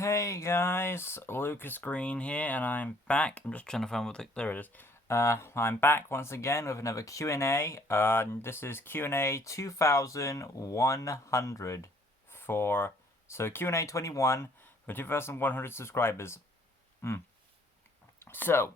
Hey guys, Lucas Green here, and I'm back. I'm just trying to find what there it is. I'm back once again with another Q&A. This is Q&A 2100 for Q&A 21 for 2100 subscribers. So,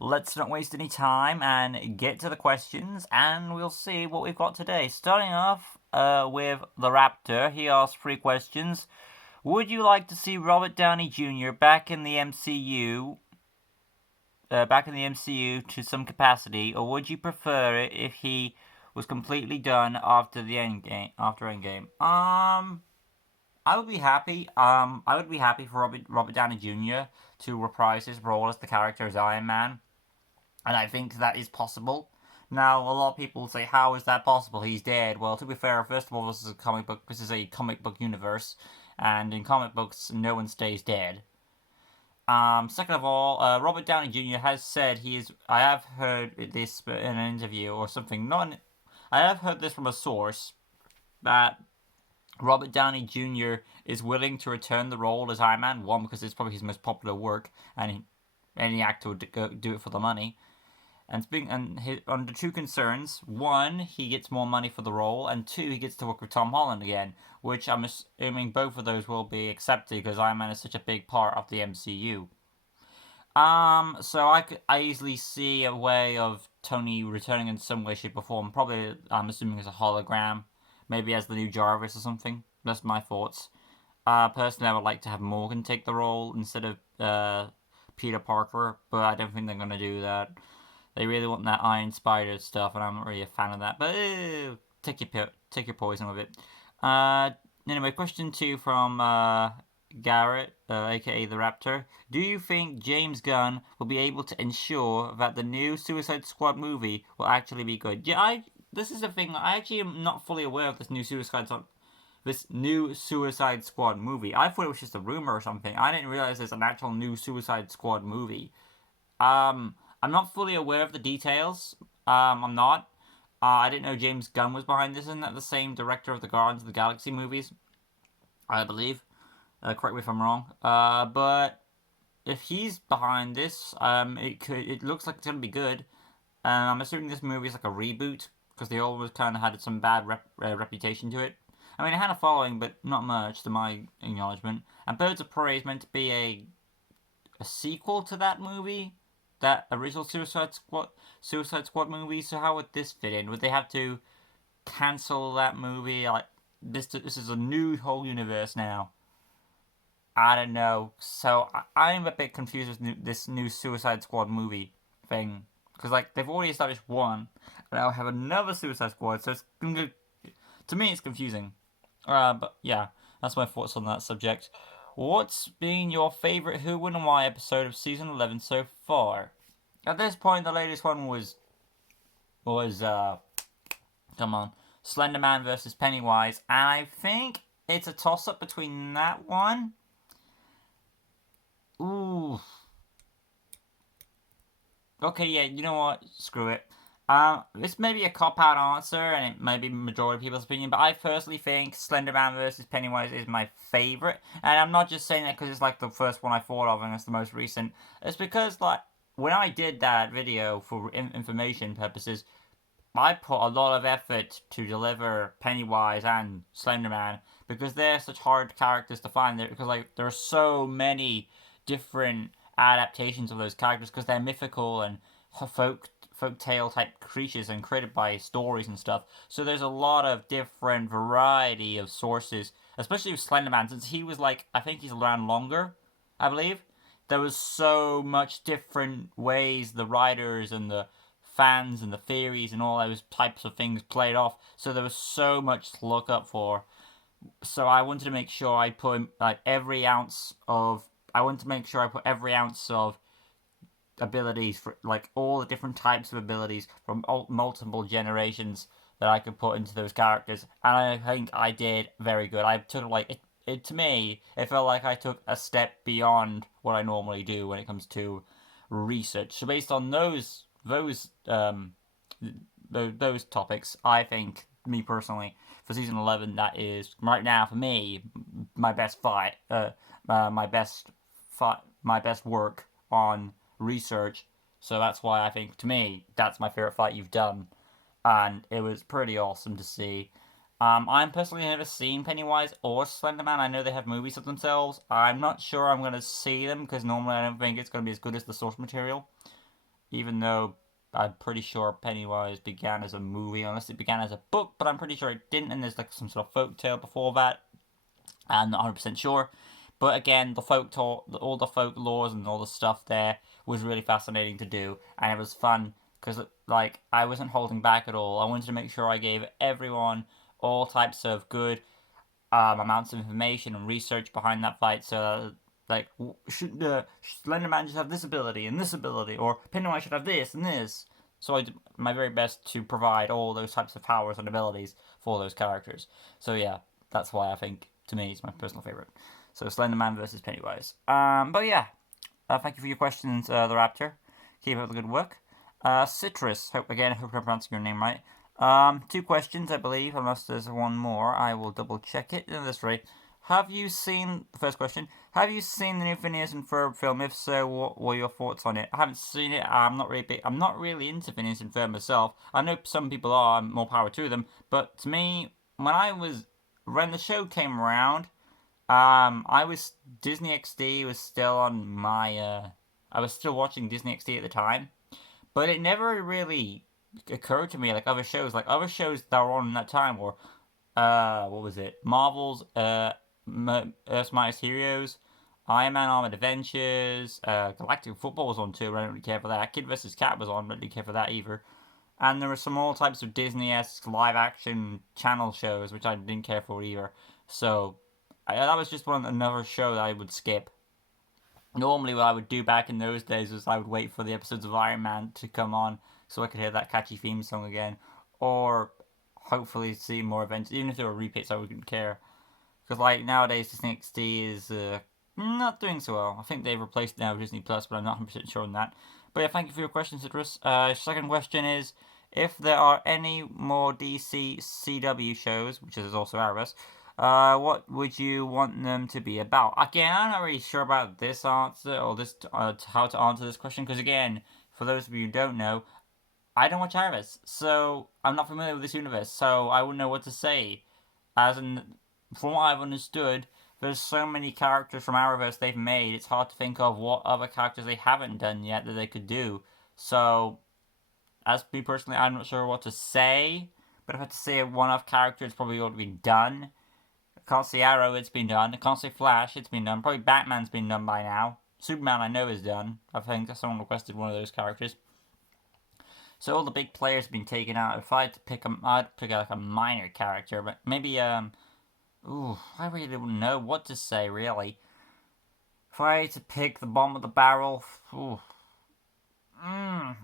let's not waste any time and get to the questions, and we'll see what we've got today. Starting off with the Raptor, he asked 3 questions. Would you like to see Robert Downey Jr. back in the MCU? To some capacity, or would you prefer it if he was completely done after the Endgame? I would be happy. I would be happy for Robert Downey Jr. to reprise his role as the character as Iron Man, and I think that is possible. Now, a lot of people say, "How is that possible? He's dead." Well, to be fair, first of all, this is a comic book. This is a comic book universe, and in comic books, no one stays dead. Second of all, Robert Downey Jr. has said he is. I have heard this in an interview or something. I have heard this from a source that Robert Downey Jr. is willing to return the role as Iron Man. One, because it's probably his most popular work, and any actor would do it for the money. Under 2 concerns: one, he gets more money for the role, and two, he gets to work with Tom Holland again, which I'm assuming both of those will be accepted because Iron Man is such a big part of the MCU. So I easily see a way of Tony returning in some way, shape, or form. Probably, I'm assuming as a hologram, maybe as the new Jarvis or something. That's my thoughts. Personally, I would like to have Morgan take the role instead of Peter Parker, but I don't think they're gonna do that. They really want that Iron Spider stuff, and I'm not really a fan of that. But take your poison with it. Anyway, question 2 from Garrett, aka the Raptor. Do you think James Gunn will be able to ensure that the new Suicide Squad movie will actually be good? Yeah, this is the thing. I actually am not fully aware of this new Suicide Squad movie. I thought it was just a rumor or something. I didn't realize there's an actual new Suicide Squad movie. I'm not fully aware of the details. I'm not. I didn't know James Gunn was behind this. Isn't that the same director of the Guardians of the Galaxy movies? I believe. Correct me if I'm wrong. But if he's behind this, it looks like it's gonna be good. I'm assuming this movie is like a reboot because they always kind of had some bad reputation to it. I mean, it had a following, but not much to my acknowledgement. And Birds of Prey is meant to be a sequel to that movie, that original Suicide Squad movie. So how would this fit in? Would they have to cancel that movie? Like this is a new whole universe now. I don't know. So I'm a bit confused with this new Suicide Squad movie thing because like they've already established one, and now have another Suicide Squad. So to me it's confusing. But yeah, that's my thoughts on that subject. What's been your favourite Who and Why episode of season 11 so far? At this point, the latest one was come on, Slenderman versus Pennywise, and I think it's a toss up between that one. Ooh. Okay, yeah, you know what? Screw it. This may be a cop out answer, and it may be majority of people's opinion, but I personally think Slenderman versus Pennywise is my favorite, and I'm not just saying that because it's like the first one I thought of and it's the most recent. It's because like when I did that video for information purposes, I put a lot of effort to deliver Pennywise and Slenderman because they're such hard characters to find. Because like there are so many different adaptations of those characters because they're mythical and folk tale type creatures and created by stories and stuff. So there's a lot of different variety of sources, especially with Slenderman, since he was like I think he's around longer, I believe. There was so much different ways the writers and the fans and the theories and all those types of things played off. So there was so much to look up for. So I wanted to make sure I put like every ounce of. I wanted to make sure I put every ounce of abilities for like all the different types of abilities from multiple generations that I could put into those characters, and I think I did very good. I took like it to me. It felt like I took a step beyond what I normally do when it comes to research. So based on those topics, I think me personally for season 11 that is right now for me my best fight. my best work on research. So that's why I think, to me, that's my favorite fight you've done, and it was pretty awesome to see. I'm personally never seen Pennywise or Slenderman. I know they have movies of themselves. I'm not sure I'm going to see them because normally I don't think it's going to be as good as the source material. Even though I'm pretty sure Pennywise began as a movie, unless it began as a book, but I'm pretty sure it didn't, and there's like some sort of folk tale before that. I'm not 100% sure. But again, the folk talk, all the folk laws and all the stuff there was really fascinating to do, and it was fun because like I wasn't holding back at all. I wanted to make sure I gave everyone all types of good amounts of information and research behind that fight. So like, should Slenderman just have this ability and this ability, or Pennywise should have this and this. So I did my very best to provide all those types of powers and abilities for those characters. So yeah, that's why I think, to me, it's my personal favorite. So Slenderman versus Pennywise. But yeah, thank you for your questions, the Raptor. Keep up the good work. Citrus. Hope I'm pronouncing your name right. Two questions, I believe, unless there's one more. I will double check it. At this rate, have you seen the first question? Have you seen the new Phineas and Ferb film? If so, what were your thoughts on it? I haven't seen it. I'm not really into Phineas and Ferb myself. I know some people are. More power to them. But to me, when the show came around, I was Disney XD was still on my. I was still watching Disney XD at the time, but it never really occurred to me like other shows. Like other shows that were on that time were, what was it? Marvel's Earth's Mightiest Heroes, Iron Man Armored Adventures, Galactic Football was on too. I don't really care for that. Kid vs Cat was on, but I didn't care for that either. And there were some all types of Disney-esque live-action channel shows, which I didn't care for either. So that was just another show that I would skip. Normally, what I would do back in those days was I would wait for the episodes of Iron Man to come on so I could hear that catchy theme song again, or hopefully see more events. Even if they were repeats, I wouldn't care. Because like nowadays, Disney XD is not doing so well. I think they've replaced it now with Disney Plus, but I'm not 100% sure on that. But yeah, thank you for your question, Citrus. Second question is, if there are any more DC CW shows, which is also Arrowverse, what would you want them to be about? Again, I'm not really sure about this answer or this how to answer this question because again, for those of you who don't know, I don't watch Arrowverse, so I'm not familiar with this universe, so I wouldn't know what to say. As in, from what I've understood, there's so many characters from Arrowverse they've made, it's hard to think of what other characters they haven't done yet that they could do. So, as me personally, I'm not sure what to say, but if I had to say a one-off character, it's probably already been done. I can't say Arrow, it's been done. I can't say Flash, it's been done. Probably Batman's been done by now. Superman, I know, is done. I think someone requested one of those characters. So all the big players have been taken out. If I had to pick I'd pick like a minor character, but maybe I really don't know what to say really. If I had to pick the bottom of the barrel, I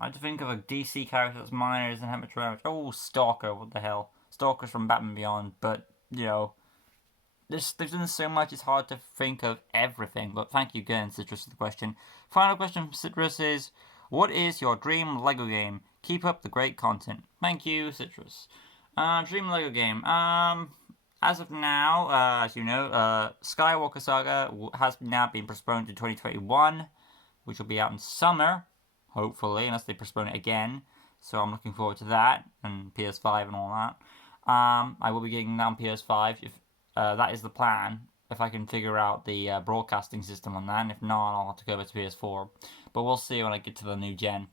had to think of a DC character that's minor, doesn't have much damage. Oh, Stalker, what the hell? Stalker's from Batman Beyond, but you know, they've done so much, it's hard to think of everything. But thank you again, Citrus, for the question. Final question from Citrus is, what is your dream Lego game? Keep up the great content. Thank you, Citrus. Dream Lego game. As of now, as you know, Skywalker Saga has now been postponed to 2021, which will be out in summer, hopefully, unless they postpone it again. So I'm looking forward to that, and PS5 and all that. I will be getting that on PS5 if that is the plan. If I can figure out the broadcasting system on that, and if not, I'll have to go over to PS4. But we'll see when I get to the new gen.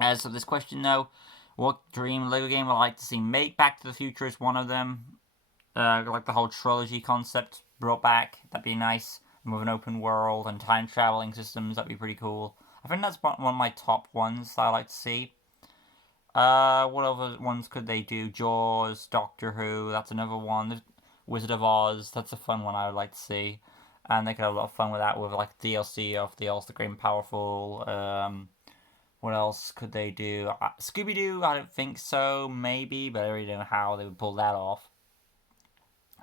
As for this question, though, what dream Lego game would I like to see make? Back to the Future is one of them. Like the whole trilogy concept brought back. That'd be nice. And with an open world and time traveling systems, that'd be pretty cool. I think that's one of my top ones that I like to see. What other ones could they do? Jaws, Doctor Who, that's another one. Wizard of Oz, that's a fun one I would like to see. And they could have a lot of fun with that, with like DLC of the All-Star Great and Powerful. What else could they do? Scooby-Doo, I don't think so, maybe, but I really don't know how they would pull that off.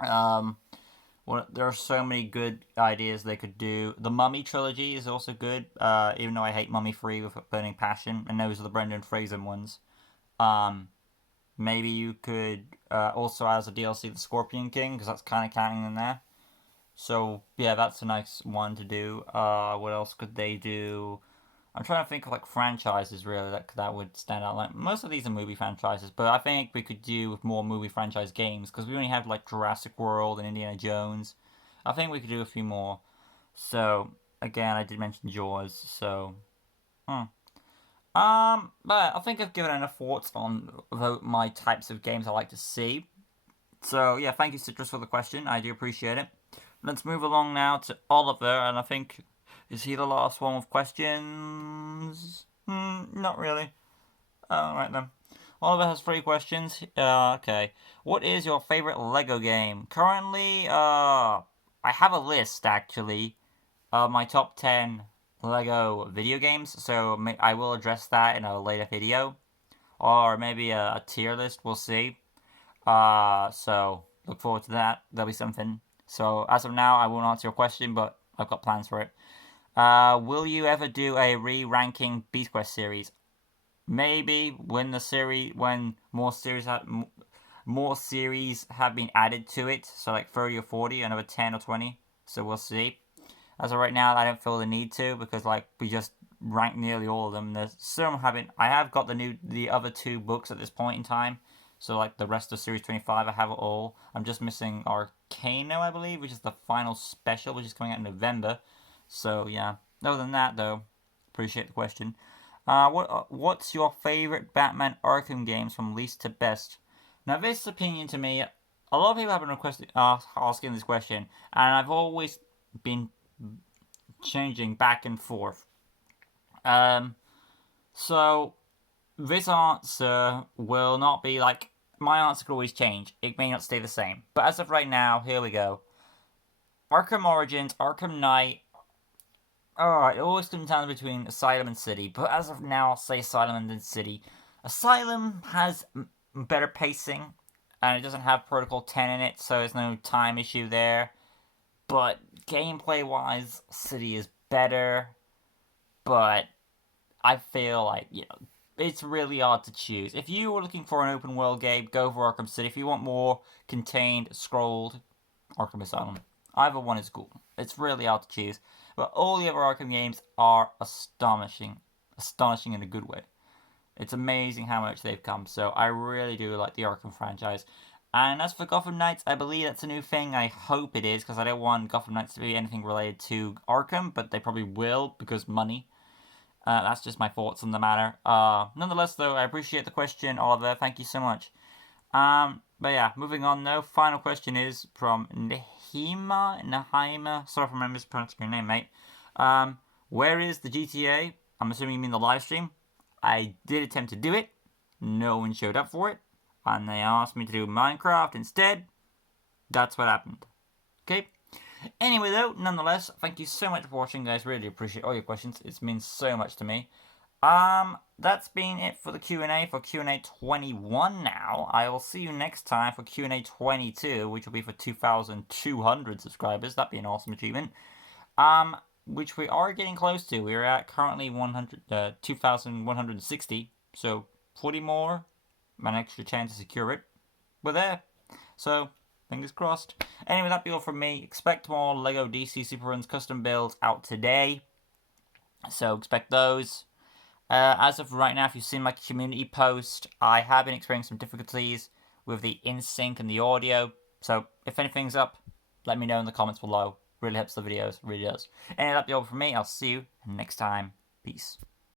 There are so many good ideas they could do. The Mummy trilogy is also good, even though I hate Mummy 3 with burning passion, and those are the Brendan Fraser ones. Maybe you could also, as a DLC, the Scorpion King, because that's kind of counting in there. So yeah, that's a nice one to do. What else could they do? I'm trying to think of like franchises really that would stand out. Like most of these are movie franchises, but I think we could do with more movie franchise games because we only have like Jurassic World and Indiana Jones. I think we could do a few more. So again, I did mention Jaws. So hmm. But I think I've given enough thoughts on my types of games I like to see. So yeah, thank you Citrus for the question. I do appreciate it. Let's move along now to Oliver, and I think is he the last one with questions? Not really. Alright then. Oliver has 3 questions. Okay. What is your favorite Lego game? Currently, I have a list actually of my top 10 Lego video games, so I will address that in a later video, or maybe a tier list. We'll see. So look forward to that. There'll be something. So as of now, I won't answer your question, but I've got plans for it. Will you ever do a re-ranking Beast Quest series? Maybe when more series have been added to it, so like 30 or 40, another 10 or 20. So we'll see. As of right now, I don't feel the need to because like we just ranked nearly all of them. There's some haven't. I have got the other 2 books at this point in time. So like the rest of Series 25, I have it all. I'm just missing Arcano, I believe, which is the final special, which is coming out in November. So yeah. Other than that, though, appreciate the question. What's your favorite Batman Arkham games from least to best? Now, this opinion to me, a lot of people have been asking this question, and I've always been changing back and forth. Um, so this answer will not be like my answer could always change. It may not stay the same, but as of right now, here we go. Arkham Origins, Arkham Knight. Alright, it always comes down between Asylum and City, but as of now, I'll say Asylum and then City. Asylum has better pacing, and it doesn't have Protocol 10 in it, so there's no time issue there. But gameplay wise, City is better, but I feel like, it's really hard to choose. If you were looking for an open world game, go for Arkham City. If you want more contained, scrolled, Arkham Asylum. Either one is cool. It's really hard to choose. But all the other Arkham games are astonishing. Astonishing in a good way. It's amazing how much they've come. So I really do like the Arkham franchise. And as for Gotham Knights, I believe that's a new thing. I hope it is, because I don't want Gotham Knights to be anything related to Arkham, but they probably will, because money. That's just my thoughts on the matter. Nonetheless, though, I appreciate the question, Oliver. Thank you so much. But yeah, moving on though. Final question is from Nahima. Sorry if I remember mispronouncing your name, mate. Where is the GTA? I'm assuming you mean the live stream. I did attempt to do it. No one showed up for it. And they asked me to do Minecraft instead. That's what happened. Okay? Anyway, though, nonetheless, thank you so much for watching, guys. Really appreciate all your questions. It means so much to me. That's been it for the Q&A for Q&A 21 now. I will see you next time for Q&A 22, which will be for 2,200 subscribers. That'd be an awesome achievement. Which we are getting close to. We're at currently 2,160. So 40 more, an extra chance to secure it. We're there. So fingers crossed. Anyway, that'd be all from me. Expect more LEGO DC Super Runs custom builds out today. So expect those. As of right now, if you've seen my community post, I have been experiencing some difficulties with the in-sync and the audio. So if anything's up, let me know in the comments below. Really helps the videos, really does. Anyway, that'd be all from me. I'll see you next time. Peace.